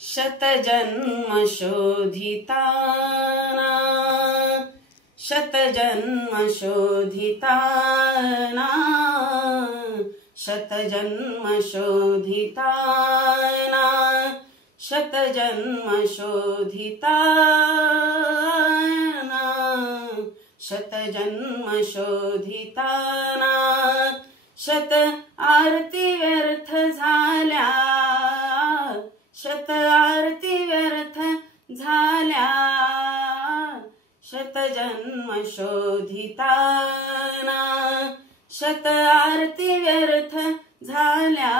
शतजन्म शोधिताना शतजन्म शोधिताना शतजन्म शोधिताना शतजन्म शोधिताना शतजन्म शोधिताना शत आरती व्यर्थ झाल्या शत आरती व्यर्थ झाल्या शतजन्म शोधिताना शत आरती व्यर्थ झाल्या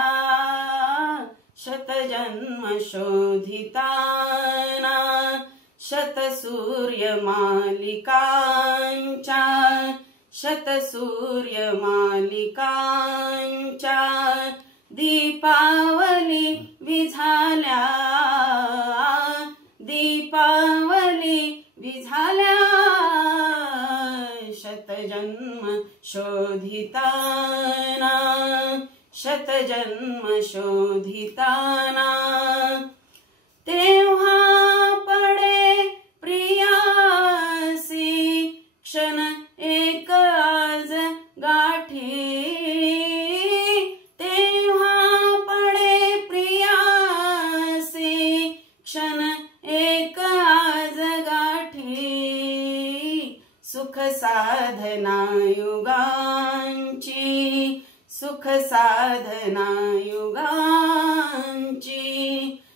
शतजन्म शोधिताना शत सूर्यमालिकांच्या शत सूर्यमालिकांच्या दीपावली विझाल्या दीपावली विझाल्या शतजन्म शोधिताना शतजन्म शोधिताना तेव्हा पडे प्रियासी क्षण एक आज गाठी तेव्हा पडे प्रियासी क्षण एक आज गाठी सुख साधना युगांची सुख साधना युगांची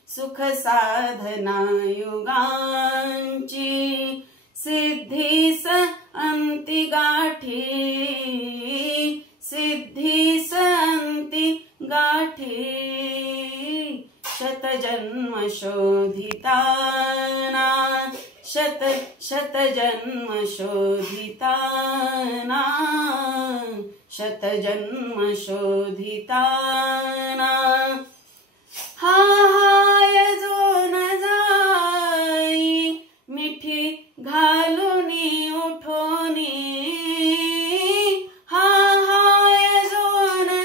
सुख साधना युगांची सिद्धीस अंती गाठी सिद्धीस अंती गाठी शतजन्म शोधिताना शतजन्म शोधिताना शतजन्म शोधिताना हाय जो न जाई मिठी घालुनी उठोनी हाय जो न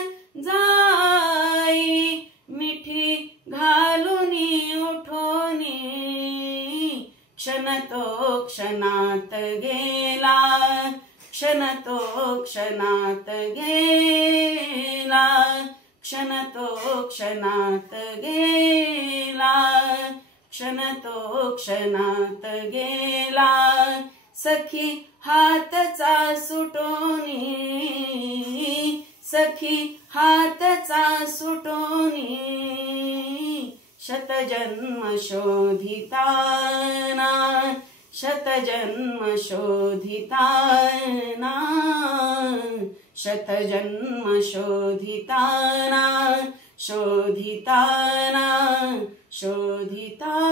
जाई मिठी घालुनी उठोनी क्षण तो क्षणात गेला क्षण तो क्षणात गेला क्षण तो क्षणात गेला क्षण तो क्षणात गेला सखी हातचा सुटोनी सखी हातचा सुटोनी शतजन्म शोधिताना शतजन्म शोधिताना शतजन्म शोधिताना शोधिताना शोधिताना